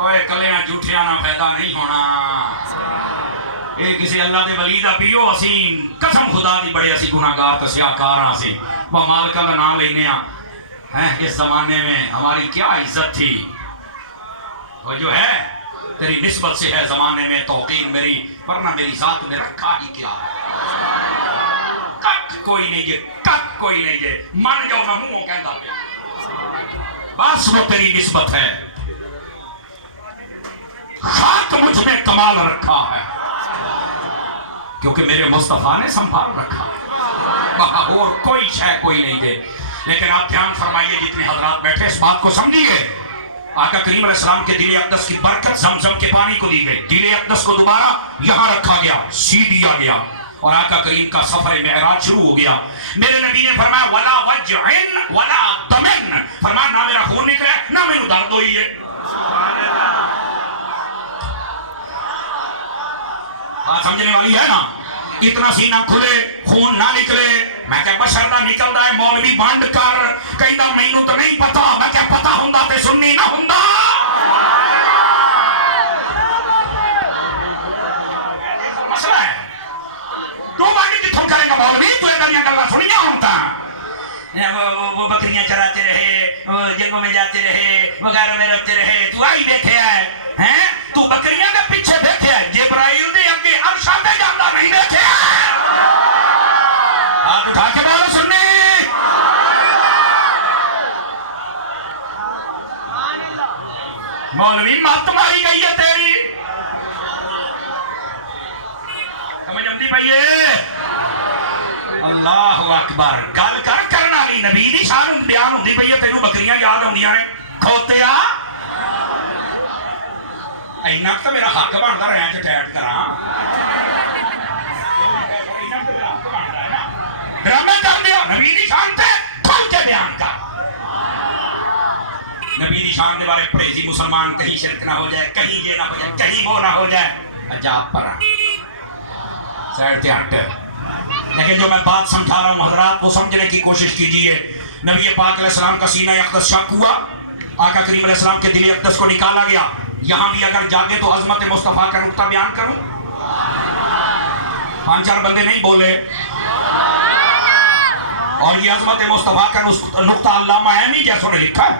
اوے کلیاں جھوٹیاں نہ فائدہ نہیں ہونا. اے کسی اللہ دے ولی دا پیو اسی قسم خدا دی بڑے اسی گناہگار تے سیاکار ہاں اسی وہ مالکاں دا نام لینے ہیں. اس زمانے میں ہماری کیا عزت تھی وہ جو ہے تیری نسبت سے ہے زمانے میں توقیر میری, ورنہ میری ذات میں رکھا ہی کیا ہے. کٹ کوئی نہیں جے, کٹ کوئی نہیں جے, من جاؤ میں منہ کہندا پیا بس وہ تیری نسبت ہے. خاک مجھ میں کمال رکھا ہے کیونکہ میرے مصطفیٰ نے سنبھال رکھا ہے, وہاں اور کوئی شے کوئی نہیں دے. لیکن آپ دھیان فرمائیے جتنے حضرات بیٹھے اس بات کو سمجھیے, آقا کریم علیہ السلام کے دل اقدس کی برکت زمزم کے پانی کو دی گئی, دل اقدس کو دوبارہ یہاں رکھا گیا, سی دیا گیا اور آقا کریم کا سفر معراج شروع ہو گیا. میرے نبی نے فرمایا ولا وجع ولا دم, فرمایا نہ میرا خون نکلے نہ میرے درد ہوئی ہے. بات سمجھنے والی ہے نا, اتنا سینہ کھلے خون نہ نکلے. میں کیا بشر دا نکلدا ہے مولوی بانڈ کر کہندا مینوں تو نہیں پتا, میں کیا پتا ہوندا تے سنی نہ ہوندا. مسئلہ ہے تو بانڈ کتھوں کرے گا مولوی, تو یہ گلاں سنیاں ہوندا. وہ بکریاں چراتے رہے, جنگوں میں جاتے رہے, وغیرہ میں رہتے رہے, تو آئی بیٹھے ہیں تو بکریاں کے پیچھے بیٹھے ہے, جبرائیل دے اگے عرشاں تے جاندا نہیں بیٹھے. ہاتھ اٹھا کے بولو سننے. مولوی مت ماری گئی ہے تیری, سمجھ آندی پئی ہے. اللہ اکبر, گل کر کرن والی نبی دی شان بیان ہوندی پئی ہے, تینوں بکریاں یاد آندیاں نے کھوتیا. اینا تو میرا حق بنتا رہا تے ٹیٹ کراں, ڈرامے کر دیا نبی دی شان تے کھل کے بیان کر. نبی دی شان دے بارے پریزی مسلمان, کہیں شرک نہ ہو جائے, کہیں یہ نہ ہو جائے, کہیں وہ نہ ہو جائے. عجاب پرا سائڈ تے ہٹ. لیکن جو میں بات سمجھا رہا ہوں حضرات وہ سمجھنے کی کوشش کیجئے. نبی پاک علیہ السلام کا سینہ اقدس شک ہوا, آقا کریم علیہ السلام کے دل اقدس کو نکالا گیا. یہاں بھی اگر جاگے تو عظمت مصطفیٰ کا نقطہ بیان کروں. 5-4 بندے نہیں بولے. اور یہ عظمت مصطفیٰ کا نقطہ علامہ عینی جیسوں نے لکھا ہے.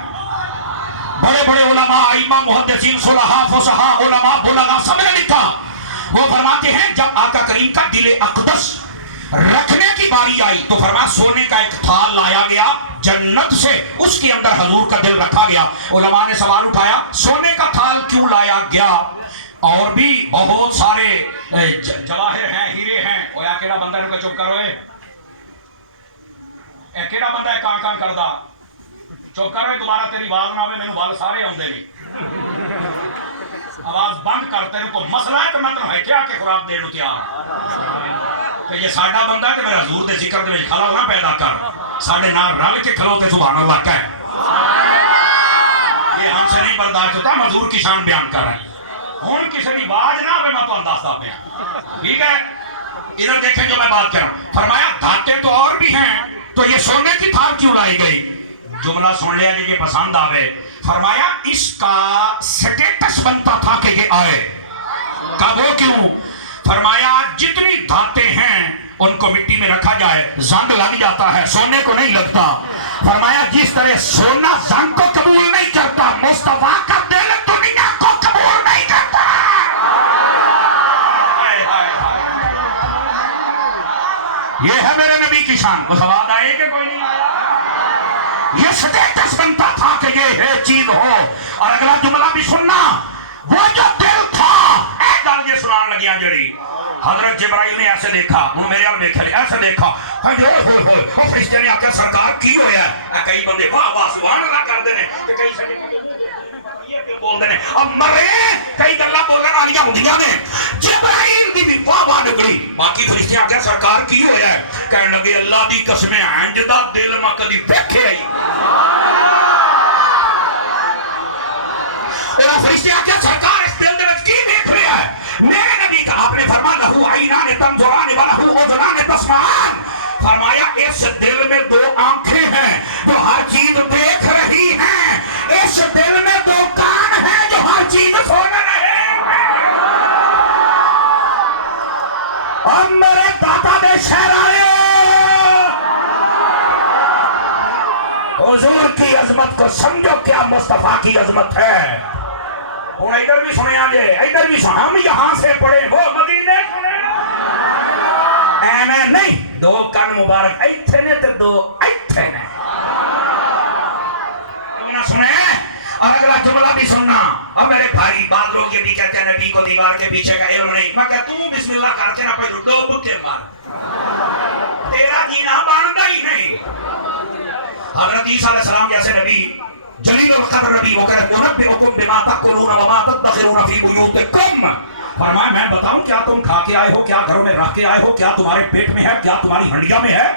بڑے بڑے علماء, ائمہ, محدثین, صلحاء, فصحاء, علماء, بلغاء سب نے لکھا. وہ فرماتے ہیں جب آقا کریم کا دل اقدس رکھنے کی باری آئی تو فرمایا سونے کا ایک تھال لایا گیا جنت سے, اس کے اندر حضور کا دل رکھا گیا. علماء نے سوال اٹھایا سونے کا تھال کیوں لایا گیا, اور بھی بہت سارے جواہر ہیں, ہیرے ہیں. اویا کیڑا بندہ ہے چپ کرو, اے کیڑا بندہ ہے کان کردا, چپ کرو دوبارہ تیری آواز نہ آوے, مینوں وال سارے آوندے نہیں. آواز بند کر, تیرے کو مسئلہ ہے تو میں تینوں ہے کیا کہ خوراک دین نوں تیار کہ یہ ساڈا بندہ ہے کہ میرے حضور دے ذکر دے وچ خلل نہ پیدا کر. ساڈے نال رل کے کھلو تے سبحان اللہ کہے. یہ ہم سے نہیں برداشت ہوتا, ہم حضور کی شان بیان کر رہے ہیں. ہن کسی دی آواز نہ آوے میں تانوں دسدا پیا, ٹھیک ہے. ادھر دیکھیں جو میں بات کر رہا ہوں. فرمایا دھاتیں تو اور بھی ہیں تو یہ سونے کی تھال کیوں لائی گئی. جملہ سن لیا کہ یہ پسند آوے. فرمایا اس کا سٹیٹس بنتا تھا کہ یہ آئے. کہا وہ کیوں. فرمایا جتنی دھاتیں ہیں ان کو مٹی میں رکھا جائے زنگ لگ جاتا ہے, سونے کو نہیں لگتا. فرمایا جس طرح سونا زنگ کو قبول نہیں کرتا, مصطفیٰ کا دل دنیا کو قبول نہیں کرتا. یہ ہے میرے نبی کی شان. وہ سوال آئے کہ کوئی نہیں آیا. یہ سٹیٹس بنتا تھا کہ یہ چیز ہو. اور اگلا جملہ بھی سننا, وہ جو دل تھا ایک گل یہ سنان لگیا جڑی حضرت جبرائیل نے ایسے دیکھا, انہوں میرے حال دیکھا ایسے دیکھا, فرشتے نے آکے سرکار کی ہویا ہے. کئی بندے واہ واہ سبحان اللہ کر دینے, کئی سٹے بول دینے اب مرے, کئی گلاں بولن والیاں ہوندیاں نے. جبرائیل دی بھی واہ واہ نکلی. باقی فرشتے آکے سرکار کی ہویا ہے, کہنے لگے اللہ دی قسم انج دا دل میں کدی ویکھیا ہی. اور فرشتے آکے سرکار اس دل دے وچ کی دیکھ رہا ہے. میرے نبی کا آپ نے فرمایا لہو عینان تنظران ولہو اذنان تسمعان. فرمایا اس دل میں 2 آنکھیں ہیں جو ہر چیز دیکھ رہی ہیں, اس دل میں 2 کان ہیں جو ہر چیز سمجھو کیا مصطفیٰ کی عظمت ہے. اور ادھر بھی سنے آجے, ادھر بھی سنے, ہم یہاں سے پڑھے وہ مدینے سنے اینے نہیں, دو کان مبارک ایتھے نے تے دو ایتھے نے. تم نہ سنے اور اگلا جملہ بھی سننا. اب میرے بھائی بعض لوگ یہ بھی کہتے ہیں نبی کو دیوار کے پیچھے کا علم نہیں. میں کہتا ہوں بسم اللہ کر کے نہ پہ ڈوب کے مار, تیرا جینا بانتا ہی نہیں. حضرت عیسیٰ علیہ السلام جیسے نبی, جلیل القدر نبی, وہ کہتے ہیں نبئکم بما تأکلون وما تدخرون فی بیوتکم. فرمایا میں بتاؤں کیا تم کھا کے آئے ہو, کیا گھروں میں رکھ کے آئے ہو, کیا تمہارے پیٹ میں ہے, کیا تمہاری ہنڈیا میں ہے.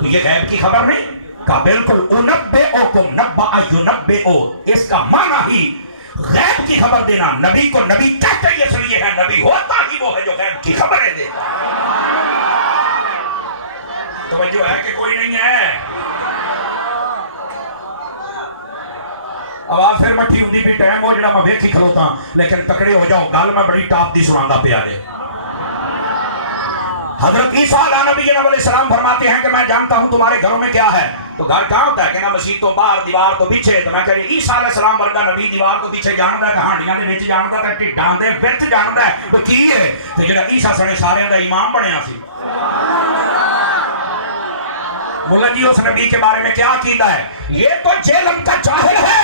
تو یہ غیب کی خبر نہیں. کہا بالکل, انبئکم نبأ ینبئو, اس کا معنی ہی غیب کی خبر دینا. نبی کو نبی کہتے ہیں اس لیے ہے, نبی ہوتا ہی وہ ہے جو غیب کی خبریں دے. توجہ ہے کہ کوئی نہیں ہے؟ آواز پھر مٹھی ہوندی بھی ٹائم ہو جڑا میں ویکھی کھلوتا, لیکن تکڑے ہو جاؤ, گل میں بڑی ٹاپ دی سناندا پیا نے. حضرت عیسیٰ علیہ نبی علیہ السلام فرماتے ہیں کہ میں جانتا ہوں تمہارے گھروں میں کیا ہے. تو گھر کہاں ہوتا ہے؟ کہنا مسجد تو باہر, دیوار تو پیچھے. تو میں کہہ رہی عیسیٰ علیہ السلام ورگا نبی دیوار تو پیچھے جاندا ہے, کہانیاں دے وچ جاندا ہے, ٹھڈاں دے وچ جاندا ہے. تو کی ہے تے جڑا عیسیٰ سنے سارے دا امام بنیا سی. بولا جی اس نبی کے بارے میں کیا عقیدہ ہے؟ یہ تو جہلم کا جاہل ہے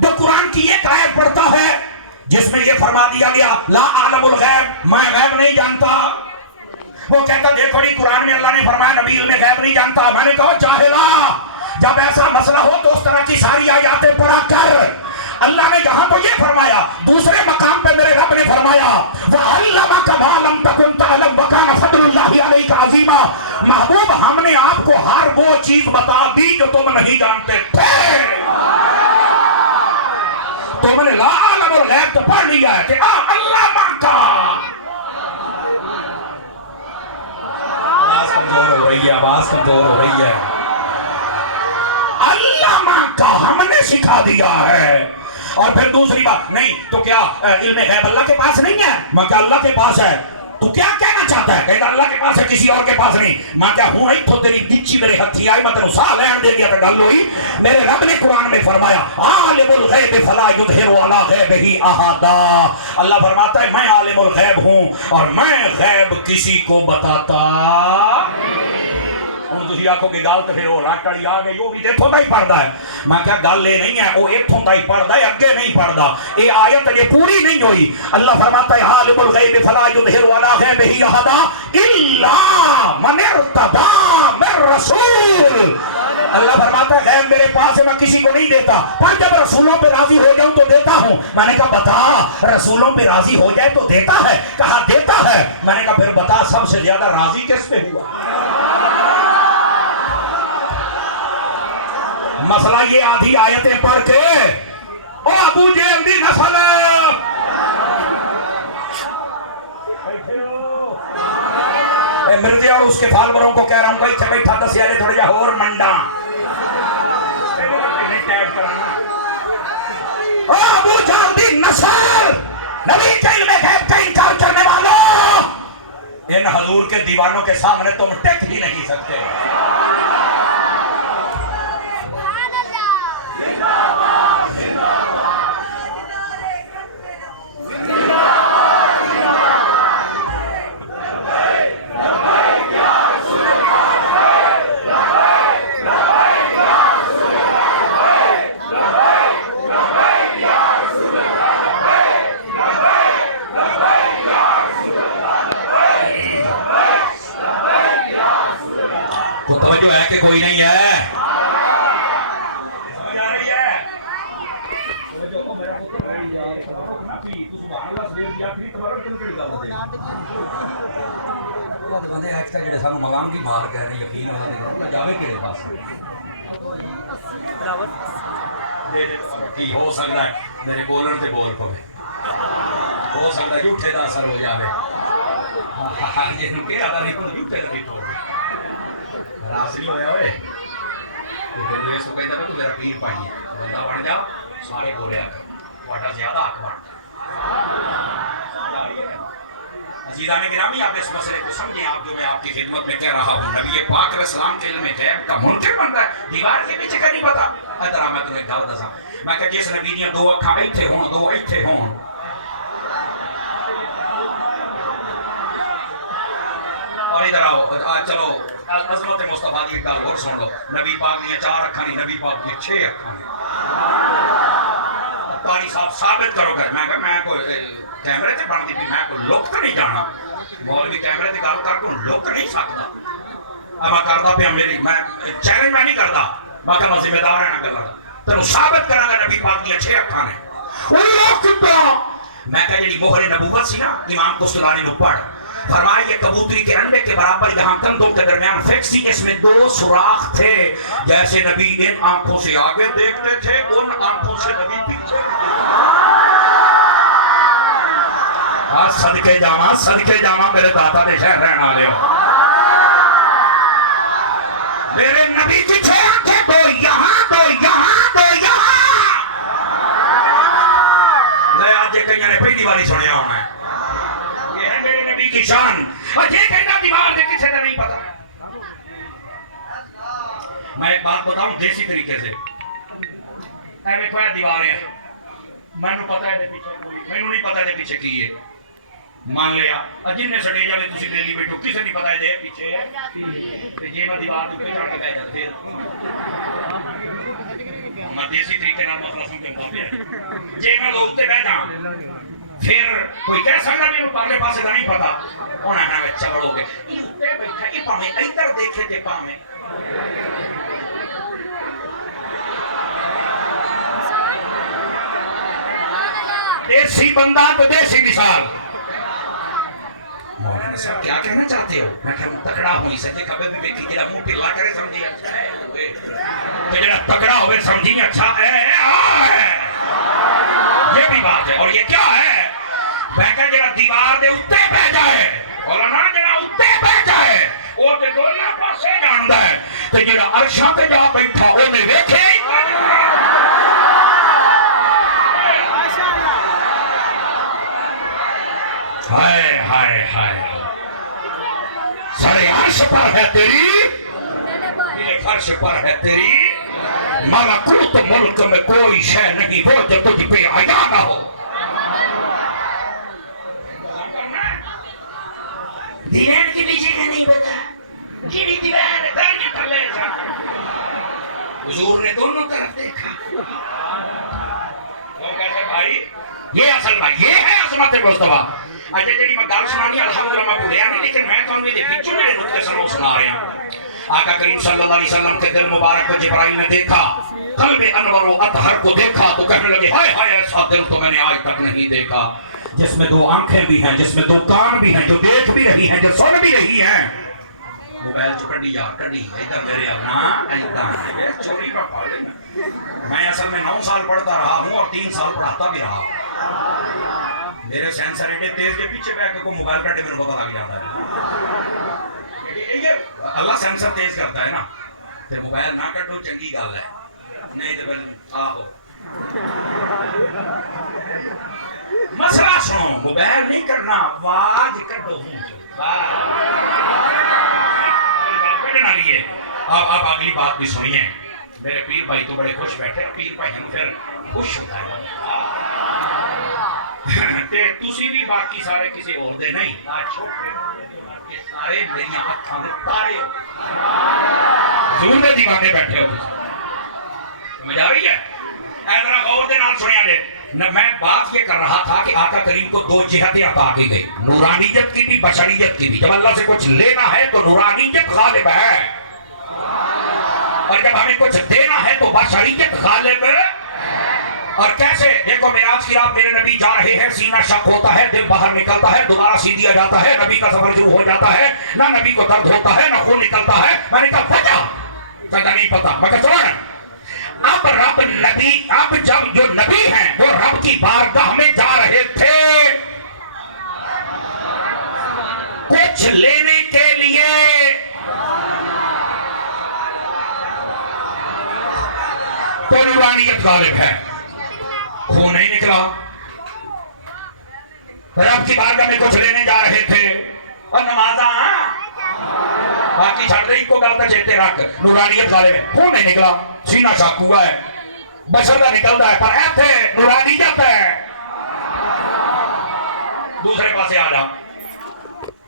جو قرآن کی ایک آیت پڑھتا ہے جس میں یہ فرما دیا گیا لا عالم الغیب, میں غیب نہیں جانتا. وہ کہتا دیکھو نہیں قرآن میں اللہ نے فرمایا نبی علم غیب نہیں جانتا. میں نے کہا جاہلا, جب ایسا مسئلہ ہو تو اس طرح کی ساری آیاتیں پڑھا کر. اللہ نے جہاں تو یہ فرمایا, دوسرے مقام پہ میرے رب نے فرمایا وَعَلَّمَكَ مَا لَمْ تَكُنْ تَعْلَمْ وَكَانَ فَضْلُ اللَّهِ عَلَيْكَ عَظِيمًا. محبوب ہم نے آپ کو ہر وہ چیز بتا دی جو تم نہیں جانتے تھے. تم نے لا عالم الغیب تو پڑھ لیا ہے کہ علامہ کا. آواز کمزور ہو رہی ہے, آواز کمزور ہو رہی ہے. علامہ کا ہم نے سکھا دیا ہے. اور پھر دوسری بات, نہیں تو کیا علم غیب اللہ کے پاس نہیں ہے؟ میں کیا اللہ کے پاس ہے. تو کیا کہنا چاہتا ہے؟ کہتا اللہ کے پاس ہے, کسی اور کے پاس نہیں. میں کیا ہوں نہیں تو تیری گچی میرے ہتھی آئی, میں تینوں سا لین دے دیا تو گل ہوئی. میرے رب نے قرآن میں فرمایا عالم الغیب فلا یظہر علی غیبہ احدا. اللہ فرماتا ہے میں عالم الغیب ہوں اور میں غیب کسی کو بتاتا. تھی آکھو کہ گل تو پھر وہ رٹ والی آ گئی, وہ بھی اتوں کا ہی پڑھتا ہے. میں کیا گل یہ نہیں ہے, وہ اتوں کا ہی پڑھتا ہے, اگے نہیں پڑھتا. یہ آیت یہ پوری نہیں ہوئی. اللہ فرماتا ہے عالم الغیب فلا یظہر علی غیبہ احدا الا من ارتضی من رسول. اللہ فرماتا ہے غیب میرے پاس ہے, میں کسی کو نہیں دیتا, پر جب رسولوں پہ راضی ہو جاؤں تو دیتا ہوں. میں نے کہا بتا, رسولوں پہ راضی ہو جائے تو دیتا ہے؟ کہا دیتا ہے. میں نے کہا پھر بتا سب سے زیادہ راضی کس پہ ہوا؟ مسئلہ یہ آدھی آیتیں پڑھ کے او ابو جہل دی نسل مرزا اور اس کے فالوروں کو کہہ رہا ہوں کہ اتنے بیٹھا دسیا جائے تھوڑا جا اور منڈا. او ابو جہل دی نسل, نبی کے علم غیب کا انکار کرنے والوں, ان حضور کے دیوانوں کے سامنے تم ٹک ہی نہیں سکتے. کوئی نہیں ہے, سمجھ آ رہی ہے؟ سانو ملام بھی مار گئے نے, یقین جاوے کہڑے پاس ہو سکتا ہے میرے بولن سے بول پوے, ہو سکتا ہے جھوٹے کا اثر ہو جائے. یہ اگر نہیں تو جھوٹے کا ٹوڑ راس نہیں ہویا ہوئے تو پھر میں اس کو کہتا ہے تو میرا پیر پانی ہے, بندہ بن جا سارے بولے آ کر واٹا زیادہ حق بن. عزیزان گرامی, آپ اس مسئلے کو سمجھیں. آپ جو میں آپ کی خدمت میں کہہ رہا ہوں, نبی پاک علیہ السلام کے علم غیب کا منکر بنتا ہے, دیوار کے پیچھے کا نہیں پتا. ادھر آ میں تینوں ایک گل دساں میں کہ جس نبی دیاں دو اکھاں ایتھے ہون دو ایتھے ہون اور ادھر آؤ چلو عظمت مصطفیٰ دی ایک گل اور سن لو نبی پاک دیاں 4 اکھاں نہیں نبی پاک دیاں 6 اکھاں ہیں قاری صاحب ثابت کرو گھر میں کہ میں کوئی کیمرے تے بن دی پئی میں کوئی لک تو نہیں جانا مولوی کیمرے تے گل کر تو لک نہیں سکدا اما کردا پیا میری میں چیلنج میں نہیں کردا باقی میں ذمہ دار ہاں گلاں تینوں ثابت کراں گا نبی پاک دیاں 6 اکھاں نے او لک تو میں کہ جڑی مہر نبوت سی نا امام قسطلانی نو پڑھ فرمایا کہ کبوتری کے انڈے کے برابر جہاں کندھوں کے درمیان فکس تھی اس میں 2 سوراخ تھے جیسے نبی ان آنکھوں سے آگے دیکھتے تھے ان آنکھوں سے نبی پیچھے صدقے جاواں میرے داتا دے شہر رہن والے ہو میرے نبی کی 6 آنکھیں دو یہاں دو یہاں دو یہاں میں آج یہ کئیاں نے پہلی باری سنیا ہوں میں یہ ہے میرے نبی کی شان اور یہ کہنا دیوار دے کسے نہیں پتا میں ایک بات بتاؤں دیسی طریقے سے اے میں کوئی دیوار ہے میں نو پتا ہے دے پیچھے کوئی میں نو نہیں پتا ہے دے پیچھے کی ہے مان لیا جن نے سٹیج والے تسی لے لی بیٹھو کسے نہیں پتا ہے دے پیچھے تے جے میں دیوار تے چڑھ کے بیٹھ جاتا پھر میں دیسی طریقے نال مسئلہ سمجھتا پیا جے میں لوگ تے بیٹھ جاں پھر کوئی کہہ سکتا میرے پارلے پاسے کا نہیں پتا ہونا ہے بچہ بڑھو گے یہ اتنے بیٹھا یہ پاویں ادھر دیکھے تے پاویں دیسی بندہ تو دیسی مثال مولانا صاحب کیا کہنا چاہتے ہو میں کہ تکڑا ہوئی سکے کبھی بھی بیٹھی جڑا منہ ٹھلا کرے سمجھی اچھا ہے تو جڑا تکڑا ہوئے سمجھی اچھا ہے یہ بھی بات ہے اور یہ کیا ہے میں کہ جڑا دیوار دے اوتے پہ جائے مولانا جڑا اوتے پہ جائے وہ تے دونوں پاسے جاندا ہے تے جڑا عرشاں تے جا بیٹھا او نے ویکھے ہائے ہائے ہائے سارے عرش پر ہے تیری یہ فرش پر ہے تیری ملکوت ملک میں کوئی شے نہیں وہ جو تجھ پہ حیا نہ ہو دیوار کے پیچھے کا نہیں پتا کیڑی دیوار دھرنے پر لے جا حضور نے دونوں طرف دیکھا وہ کہتے بھائی یہ اصل بھائی یہ ہے عظمت مصطفیٰ اچھا جی میں گل سنانی الحمدللہ میں بھولیا نہیں لیکن میں تو یہ پیچھے میرے نقطے سنو سنا رہا ہوں آقا کریم صلی اللہ علیہ وسلم کے دل مبارک کو جبرائیل نے دیکھا قلب انور و اطہر کو دیکھا تو کہنے لگے ہائے ہائے ایسا دل تو میں نے آج تک نہیں دیکھا جس میں 2 آنکھیں بھی ہیں جس میں 2 کان بھی ہیں جو دیکھ بھی رہی ہیں جو سن بھی رہی ہیں موبائل چ کڈی یار کڈی ادھر میرے نا ایسا چھوٹی کا پڑھ لے میں اصل میں 9 سال پڑھتا رہا ہوں اور 3 سال پڑھاتا بھی رہا میرے سینسر ایڈے تیز کے پیچھے بیٹھ کے کوئی موبائل کاٹے میرے پتہ لگ جاتا ہے یہ اللہ سینسر تیز کرتا ہے نا تے موبائل نہ کٹو چنگی گل ہے نہیں تے پھر آہو مسئلہ سنو موبائل نہیں کرنا آواز کٹو کٹنا لیے اب اگلی بات بھی سنیے میرے پیر بھائی تو بڑے خوش بیٹھے پیر بھائی ہم پھر خوش ہوتا ہے تے تسی بھی باقی سارے کسی اور دے نہیں چھوٹے سارے میری اکھاں دے تارے ضرور دے دیوانے بیٹھے ہو سمجھ آ رہی ہے اے ذرا غور دے نال سنیا جے میں بات یہ کر رہا تھا کہ آقا کریم کو 2 جہتیں عطا کی گئی نورانیت کی بھی بشریت کی بھی جب اللہ سے کچھ لینا ہے تو نورانیت غالب ہے اور جب ہمیں کچھ دینا ہے تو بشریت غالب ہے اور کیسے دیکھو معراج کی رات میرے نبی جا رہے ہیں سینہ شق ہوتا ہے دل باہر نکلتا ہے دوبارہ سی دیا جاتا ہے نبی کا سفر شروع ہو جاتا ہے نہ نبی کو درد ہوتا ہے نہ خون نکلتا ہے میں نے کہا وجہ نہیں پتا میں کہا سن اب رب نبی اب جب جو نبی ہیں وہ رب کی بارگاہ میں جا رہے تھے کچھ لینے کے لیے تو نورانیت غالب ہے خون نہیں نکلا رب کی بارگاہ میں کچھ لینے جا رہے تھے اور نمازاں باقی چھڑ دے کو گل کا چیتے رکھ نورانیت غالب ہے خون نہیں نکلا سینہ شاک ہوا ہے بشر کا نکلتا ہے پر ایتھے نورانیت ہے. دوسرے پاسے آ جا.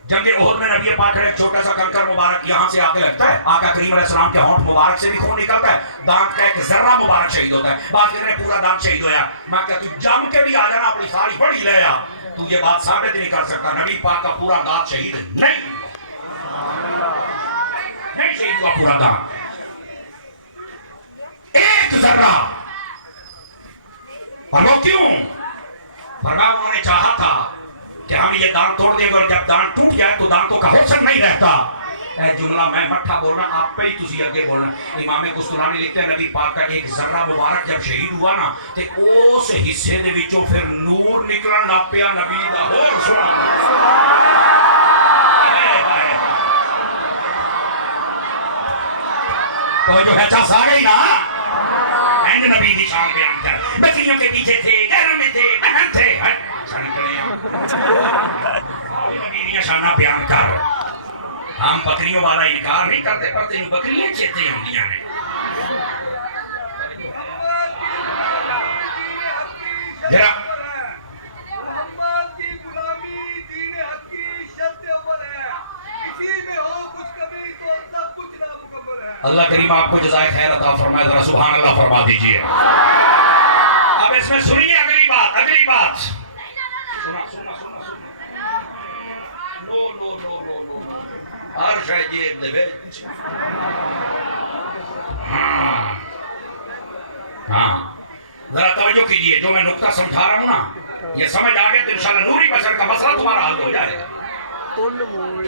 جنگ احد میں نبی پاک نے ایک چھوٹا سا کنکر مبارک یہاں سے آگے لگتا ہے. آقا کریم علیہ السلام کے ہونٹ مبارک سے بھی خون نکلتا ہے. دانت کا ایک ذرہ مبارک شہید ہوتا ہے. بعد کہتے ہیں پورا دانت شہید ہویا. میں کہتا ہوں جم کے بھی آ جانا اپنی ساری بڑی لے آ. تو یہ بات ثابت نہیں کر سکتا نبی پاک کا پورا دانت شہید نہیں شہید ہوا پورا دانت. ایک ذرہ. اور وہ کیوں؟ فرمایا انہوں نے چاہا تھا کہ ہم یہ دانت توڑ دیں گے اور جب دانت ٹوٹ جائے تو دانتوں کا حسن نہیں رہتا. اے جملہ میں مٹھا بولنا آپ پہ ہی تسی اگے بولنا. امام قسطلانی لکھتے ہیں نبی پاک کا ایک ذرہ مبارک جب شہید ہوا نا تے اس حصے دے وچوں پھر نور نکلن لگ پیا نبی دا. اور سنا تو جو ہے چا سارے ہی نا اینج نبی دی شان بیان کر. بکریوں کے پیچھے تھے گھر میں تھے بہن تھے نبی دی شانہ بیان کر. ہم بکریوں والا انکار نہیں کرتے پر تینوں بکریاں چیتے ہوندیاں نے. ذرا اللہ کریم آپ کو جزائے خیر عطا فرمائے. ذرا سبحان اللہ فرما دیجئے. اب اس میں سنیے اگلی بات. اگلی بات سنا سنا سنا سنا. نو نو نو نو نو ہر شاید یہ دبیج. ہاں ذرا توجہ کیجئے. جو میں نکتہ سمجھا رہا ہوں نا یہ سمجھ آگے تو انشاءاللہ نوری بشر کا مسئلہ تمہارا حل ہو جائے.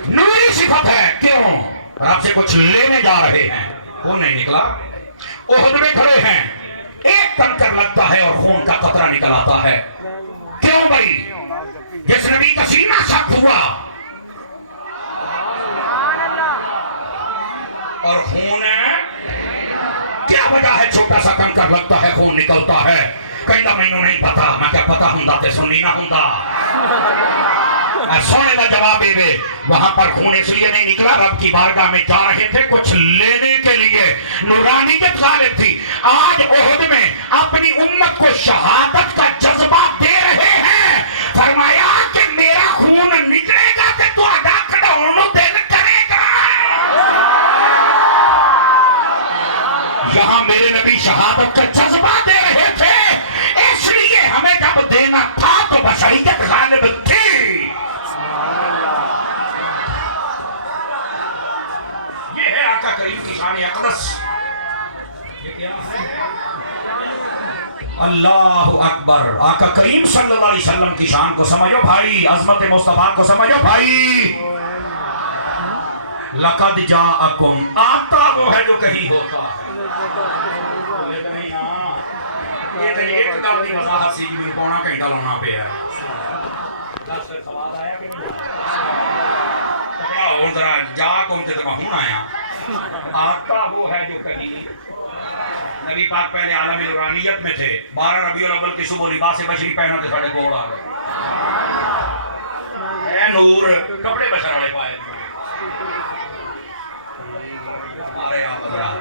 نوری صفت ہے. کیوں؟ آپ سے کچھ لینے جا رہے ہیں. خون نہیں نکلا. احد میں کھڑے ہیں. ایک کنکر لگتا ہے اور خون کا قطرہ نکل آتا ہے. کیوں بھائی؟ جس نبی کا سینہ سخت ہوا اور خون کیا وجہ ہے؟ چھوٹا سا کنکر لگتا ہے خون نکلتا ہے. کہتا مینوں نہیں پتا. میں کیا پتا ہوں تے سننی نہ ہوں. سونے کا جواب دے. وہاں پر خون اس لیے نہیں نکلا رب کی بارگاہ میں جا رہے تھے کچھ لینے کے لیے. نورانیت غالب تھی. آج احد میں اپنی امت کو شہادت کا جذبہ دے رہے ہیں. فرمایا کہ میرا خون نکلے گا کہ تو ادا کھڑاؤں دل کرے گا. یہاں میرے نبی شہادت کا جذبہ دے رہے تھے. اس لیے ہمیں جب دینا تھا تو بشریت غالب تھی. کریم کی شان اقدس. اللہ اکبر. آقا کریم صلی اللہ علیہ وسلم کی شان کو سمجھو بھائی. عظمت مصطفیٰ کو سمجھو بھائی. لقد جاءکم. آتا وہ ہے جو کہیں ہوتا ہے. یہ تو ایک گل کی وضاحت سی جو پونا گھنٹہ لانا پیا. سوال آیا کہ نہیں؟ ہوں ذرا جا کون تے تو ہوں آیا. آتا وہ ہے جو کہیں. نبی پاک پہلے عالم نورانیت میں تھے. 12 ربیع الاول کی صبح لباس بشری پہنا تھے ساڑھے گوڑ آ گئے. اے نور کپڑے بشر والے پائے. ارے آپ حضرات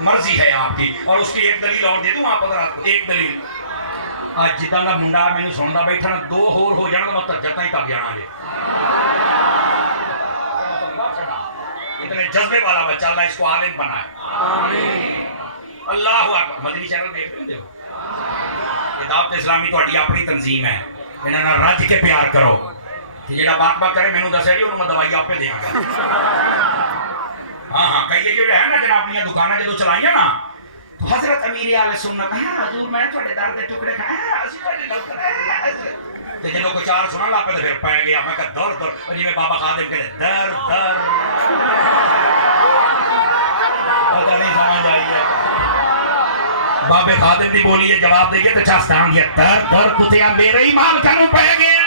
مرضی ہے آپ کی. اور اس کی ایک دلیل اور دے دوں آپ حضرات کو. ایک دلیل آج جداں دا منڈا مینوں سندا بیٹھا نا 2 ہور ہو جان تو میں جتنا ہی تک جانا جے. اتنے جذبے والا بچہ اللہ اس کو عالم بنائے. آمین. اللہ اکبر. مدنی چینل دیکھ رہے ہو. دعوت اسلامی تہاڈی اپنی تنظیم ہے. انہاں نال رج کے پیار کرو. تے جڑا بات بات کرے مینوں دسیا جی اونوں میں دوائی آپے دیاں گا. ہاں کئی جو ہے نا جناب اپنی دکاناں جدوں چلائیاں نا تو حضرت امیر اہل سنت حضور میں تہاڈے در دے ٹکڑے کھایا اسی تہاڈے گل کرے. تے جدوں کوئی چار سنن لگ پے تے پھر پے گیا. میں کہ در در. اور جویں بابا خادم کہتے در در. پتہ نہیں سمجھ آئی ہے. بابے خادم دی بولی ہے جواب دے گئے تے چاستان یہ در در کتیا میرے ہی مال کنوں پے گیا.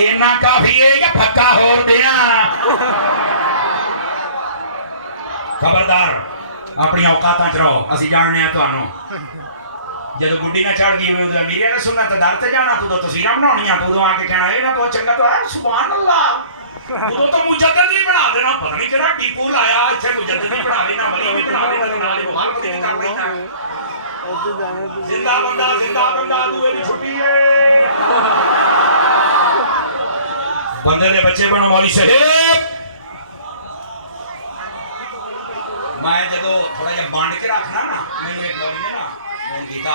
اینا کافی ہے کہ پھکا ہور دینا. خبردار اپنی اوقاتاں چ رہو. اسی جاننے ہیں تانوں. جدو گڈی نہ چڑھ گئی میں میرے نے سننا تو ڈر تے جانا تو تصویراں بناونیاں تو آ کے کہنا اے نہ تو چنگا تو ہے سبحان اللہ ਉਦੋਂ ਤਾਂ ਮੁਜੱਦਦ ਹੀ ਬਣਾ ਦੇਣਾ, ਪਤਾ ਨਹੀਂ ਕਿਹੜਾ ਟੀਪੂ ਲਾਇਆ ਇੱਥੇ ਮੁਜੱਦਦ ਹੀ ਬਣਾ ਦੇਣਾ, ਵਲੀ ਵੀ ਬਣਾ ਦੇਣਾ, ਨਾਲੇ ਬਾਹਰ ਕਦੇ ਕਰ ਲੈਂਦਾ ਜ਼ਿੰਦਾ ਬੰਦਾ ਤੂੰ ਇਹਦੀ ਛੁੱਟੀ ਏ। ਬੰਦੇ ਦੇ ਬੱਚੇ ਬਣੋ ਮੌਲੀ ਸਾਹਿਬ। ਮੈਂ ਜਦੋਂ ਥੋੜਾ ਜਿਹਾ ਵੰਡ ਕੇ ਰੱਖਣਾ ਨਾ, ਮੈਨੂੰ ਇੱਕ ਮੌਲੀ ਨੇ ਨਾ ਫੋਨ ਕੀਤਾ,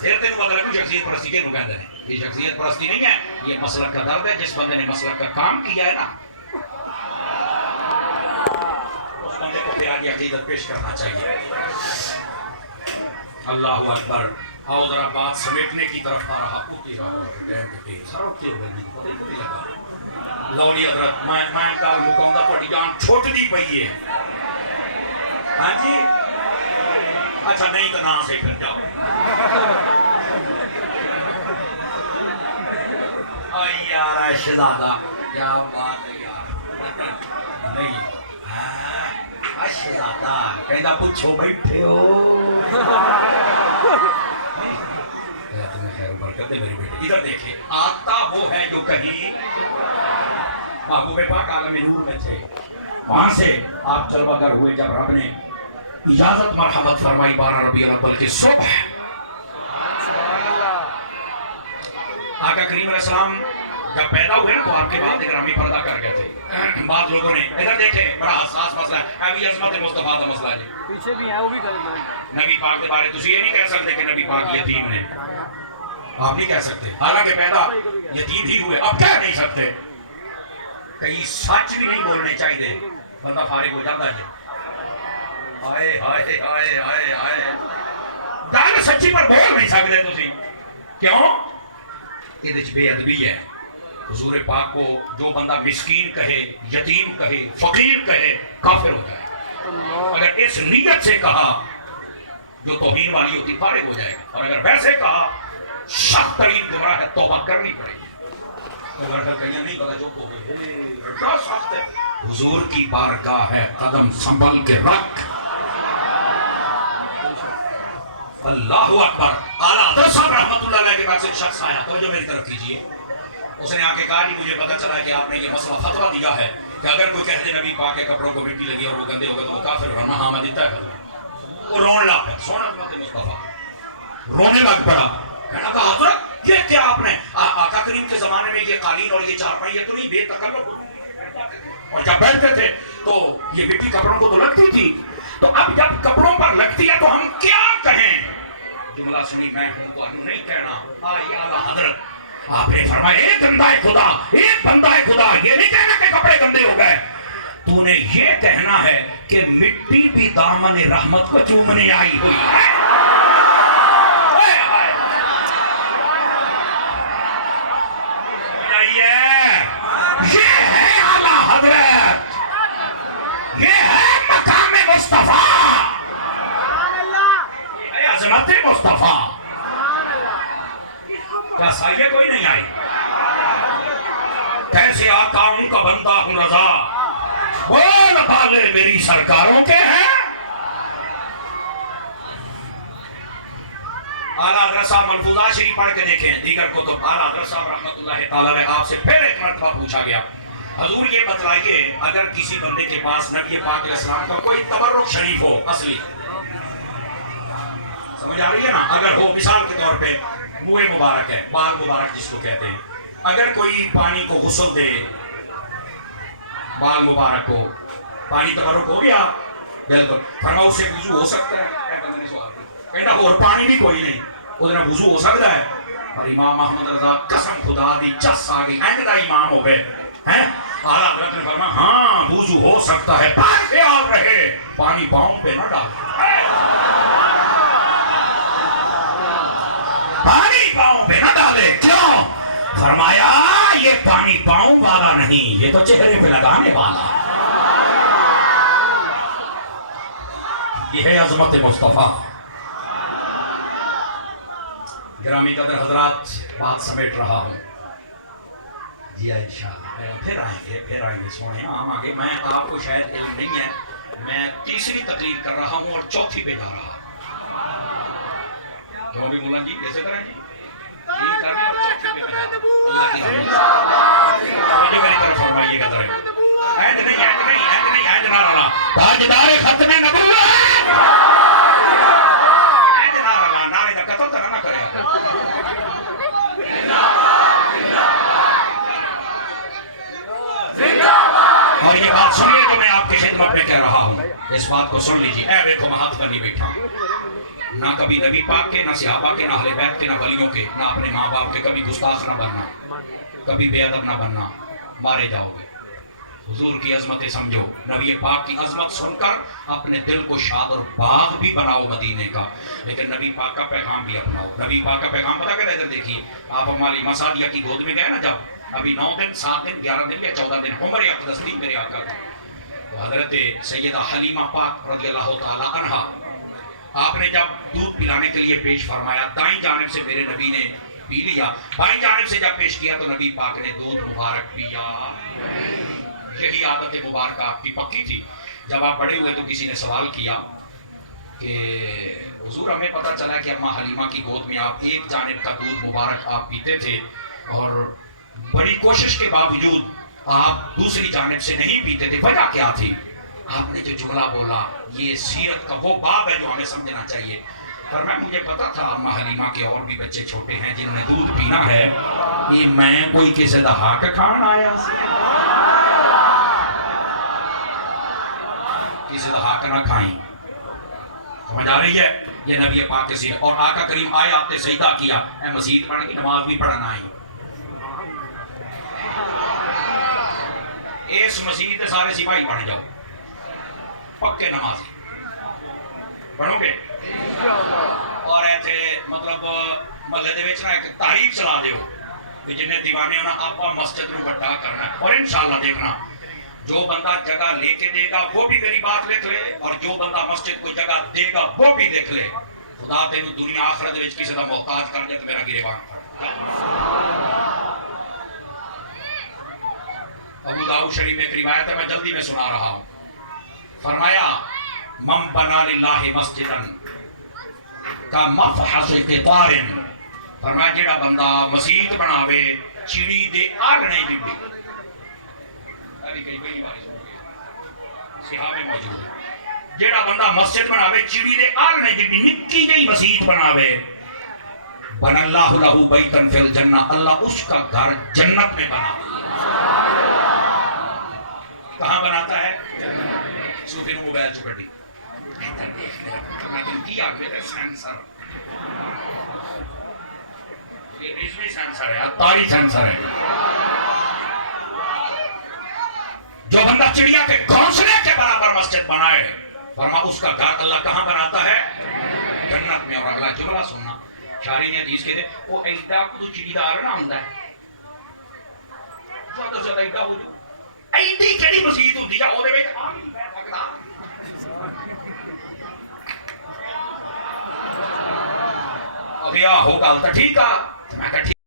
پھر تین پتا لگو شخصیت پرستی کے کہتے ہیں. یہ شخصیت پرستی نہیں ہے, یہ مسلک کا درد ہے. جس بندے نے مسلک کا کام کیا ہے نا, اس بندے کو پھر آگے عقیدت پیش کرنا چاہیے. اللہ اکبر. آؤ ذرا بات سمیٹنے کی طرف آ رہا. اٹھتی رہا سر, اٹھتے ہوئے بھی پتہ ہی نہیں لگا. لو جی حضرت, میں گل مکاؤں گا, تھوڑی جان چھوٹتی پئی ہے. ہاں جی, اچھا نہیں تو نہ صحیح کر جاؤ. یار شہزادہ, کیا بات ہے یار. نہیں شہزادہ کہندا پوچھو بیٹھے ہو. تمہیں خیر برکت دے میری بیٹی. ادھر دیکھیں, آتا وہ ہے جو کہیں محبوب پاک عالم نور میں تھے, وہاں سے آپ جلوہ گر ہوئے جب رب نے اجازت مرحمت فرمائی 12 ربیع الاول کی صبح. آقا کریم علیہ السلام جب پیدا ہوئے نا تو آپ کے بعد گرامی پردہ کر گئے تھے. بعض لوگوں نے ادھر دیکھیں, بڑا حساس مسئلہ ہے, ابھی عظمت مصطفیٰ کا مسئلہ ہے. پیچھے بھی ہے وہ بھی کرنا ہے. نبی پاک کے بارے تسی یہ نہیں کہہ سکتے کہ نبی پاک یتیم ہے. آپ نہیں کہہ سکتے, حالانکہ پیدا یتیم ہی ہوئے. اب کہہ نہیں سکتے, کئی سچ بھی نہیں بولنے چاہیے, بندہ فارغ ہو جاتا ہے. ہائے ہائے ہائے ہائے ہائے, گل سچی پر بول نہیں سکتے تسی. کیوں؟ یہ بے ادبی ہے. حضور پاک کو جو بندہ مسکین کہے, یتیم کہے, فقیر کہے, کافر ہو جائے. اگر اس نیت سے کہا جو توہین والی ہوتی, فارغ ہو جائے گا. اور اگر ویسے کہا, سخت ترین گمراہ ہے, توبہ کرنی پڑے گی. نہیں پتا جو سخت ہے. حضور کی بارگاہ ہے, قدم سنبھل کے رکھ. اللہ اکبر. اعلیٰ حضرت صاحب رحمۃ اللہ علیہ کے بعد سے ایک شخص آیا, توجہ میری طرف کیجیے. اس نے آ کے کہا, مجھے پتہ چلا کہ آپ نے یہ مسئلہ فتویٰ دیا ہے کہ اگر کوئی کہہ دے نبی پاک کے کپڑوں کو مٹی لگی اور وہ گندے ہو گئے تو وہ کافر ہونا. ہاں میں دیتا ہے. وہ رون لگ پڑا, سونا مصطفیٰ رونے لگ پڑا. کہنا کہا حضرت یہ کیا آپ نے, آقا کریم کے زمانے میں یہ قالین اور یہ چارپائی یہ تو نہیں, بے تکلف, اور جب بیٹھتے تھے تو یہ مٹی کپڑوں کو تو لگتی تھی. تو اب جب کپڑوں پر لگتی ہے تو ہم کیا کہیں؟ جملہ سنی میں ہوں تو نہیں کہنا. آئی اعلیٰ حضرت آپ نے فرمایا, ایک بندہ خدا, ایک بندہ خدا, یہ نہیں کہنا کہ کپڑے گندے ہو گئے. تو نے یہ کہنا ہے کہ مٹی بھی دامن رحمت کو چومنے آئی ہوئی ہے. یہ ہے اعلیٰ حضرت, یہ ہے مقام مصطفیٰ, یہ ہے عظمت مصطفیٰ. کیا سائیے کوئی نہیں آئی؟ کیسے آقا ان کا بندہ ہوں رضا, بول بالے میری سرکاروں کے ہیں. اعلیٰ حضرت صاحب ملفوظات شریف پڑھ کے دیکھیں, دیگر کتب. اعلیٰ حضرت صاحب رحمۃ اللہ تعالیٰ علیہ آپ سے پھر ایک مرتبہ پوچھا گیا, حضور یہ بتلائیے اگر کسی بندے کے پاس نبی پاک علیہ السلام کا کوئی تبرک شریف ہو, اصلی, سمجھ آ رہی ہے نا, اگر ہو, مثال کے طور پہ منہ مبارک ہے, بال مبارک جس کو کہتے ہیں, اگر کوئی پانی کو غسل دے, بال مبارک کو پانی تبرک ہو گیا, بالکل. فرما اس سے وضو ہو سکتا ہے؟ کہنا اور پانی بھی کوئی نہیں, اس نے وضو ہو سکتا ہے. اور امام محمد رضا قسم خدا دی چس آ گئی, ایندا امام ہو گئے ہیں. اعلیٰ حضرت نے فرمایا ہاں وضو ہو سکتا ہے, پر خیال رہے پانی پاؤں پہ نہ ڈال, پانی پاؤں پہ نہ ڈالے. کیوں؟ فرمایا یہ پانی پاؤں والا نہیں, یہ تو چہرے پہ لگانے والا. یہ ہے عظمت مصطفیٰ. گرامی قدر حضرات, بات سمیٹ رہا ہوں. جی انشاءاللہ پھر آئیں گے سونے, عام آگے. میں آپ کو شاید علم نہیں ہے, میں تیسری تقریر کر رہا ہوں اور چوتھی پہ جا رہا ہوں. کیوں بھی مولانا جی کیسے کریں جی, تین کرنے اور چوتھی پہ میں جا رہا ہوں. اللہ کی حمد. مجھے میری طرف فرمائیے گا ذرا. اینج نہیں, اینج نہ رہا, تاجدار ختم نبوت, اینج نہ رہا, نعرے کا قتل طرح نہ کرے. اور یہ بات سنیے جو میں آپ کی خدمت میں کہہ رہا ہوں, اس بات کو سن لیجیے. اے دیکھو میں ہاتھ پر نہیں بیٹھا ہوں, نہ کبھی نبی پاک کے، نہ صحابہ کے، نہ اہل بیت کے، نہ ولیوں کے، نہ اپنے ماں باپ کے. کبھی گستاخ نہ بننا، کبھی بے ادب نہ بننا، مارے جاؤ گے. حضور کی عظمتیں سمجھو، نبی پاک کی عظمت سن کر اپنے دل کو شاد اور باغ بھی بناؤ مدینے کا، لیکن نبی پاک کا پیغام بھی اپناؤ. نبی پاک کا پیغام پتہ کہتا ہے؟ ادھر دیکھیے، آپ اما حلیمہ سعدیہ کی گود میں گئے نا جب، ابھی 9 دن 7 دن 11 دن یا 14 دن عمر اقدس تھی میرے آقا کی. تو حضرت سیدہ حلیمہ پاک رضی اللہ تعالی عنہا، آپ نے جب دودھ پلانے کے لیے پیش فرمایا، دائیں جانب سے میرے نبی نے پی لیا، بائیں جانب سے جب پیش کیا تو نبی پاک نے دودھ مبارک پیا. یہی عادت مبارکہ آپ کی پکی تھی. جب آپ بڑے ہوئے تو کسی نے سوال کیا کہ حضور ہمیں پتہ چلا کہ اماں حلیمہ کی گود میں آپ ایک جانب کا دودھ مبارک آپ پیتے تھے اور بڑی کوشش کے باوجود آپ دوسری جانب سے نہیں پیتے تھے، وجہ کیا تھی؟ آپ نے جو جملہ بولا، یہ سیرت کا وہ باب ہے جو ہمیں سمجھنا چاہیے. پر مجھے پتا تھا اماں حلیمہ کے اور بھی بچے چھوٹے ہیں جنہوں نے دودھ پینا ہے، یہ میں کوئی کسی دا حق کھان آیا سی، کسی دا حق نہ کھائیں. سمجھ آ رہی ہے؟ یہ نبی پاک کے سیرت. اور آقا کریم آئے، آپ نے سجدہ کیا، اے مسجد بن کی نماز بھی پڑھنا ہے. اس مسجد کے سارے سپاہی بن جاؤ، پکے نمازی بنو گے. اور ایتھے مطلب محلے دے وچ نا ایک تحریک چلا دیو کہ جن دیوانے ہونا آپا مسجد نو بڑا کرنا ہے. اور انشاءاللہ دیکھنا، جو بندہ جگہ لے کے دے گا وہ بھی میری بات لکھ لے، اور جو بندہ مسجد کو جگہ دے گا وہ بھی لکھ لے. خدا تینوں دنیا آخرت دے وچ کسی دا محتاج کر دے تو میرا گریبان پھڑ. ابو داؤد شریف میں ایک روایت ہے، میں جلدی میں سنا رہا ہوں. فرمایا من بنا للہ مسجدن کا مفحص قطار، فرمایا جیڑا بندہ مسجد بناوے چڑی دے آگنے جڑی. ابھی کئی بڑی باری سن گئے سیاہ میں موجود ہے. جیڑا بندہ مسجد بناوے چڑی دے آگنے جڑی، نکی جئی مسجد بناوے، بن اللہ لہو بیتن فی الجنہ، اللہ اس کا گھر جنت میں بنا. کہاں بناتا ہے؟ صوفی نو موبائل چکڑی سینسر، یہ ریزمی سینسر ہے، تاری سینسر ہے. جو بندہ چڑیا کے گھونسلے کے برابر مسجد بنائے، فرما اس کا گھر اللہ کہاں بناتا ہے؟ جنت میں. اور اگلا جملہ سننا، شاعری نے حدیث کہتے وہ ایڈا کو چڑی دا آلنا ہوندا ہے، زیادہ سے زیادہ ایڈا ہو جو ایڈی کیڑی مسجد ہوندی ہے او دے وچ آ بھی بیٹھ سکدا. ابھی آ ہو گل تو ٹھیک آ، میں کہا ٹھیک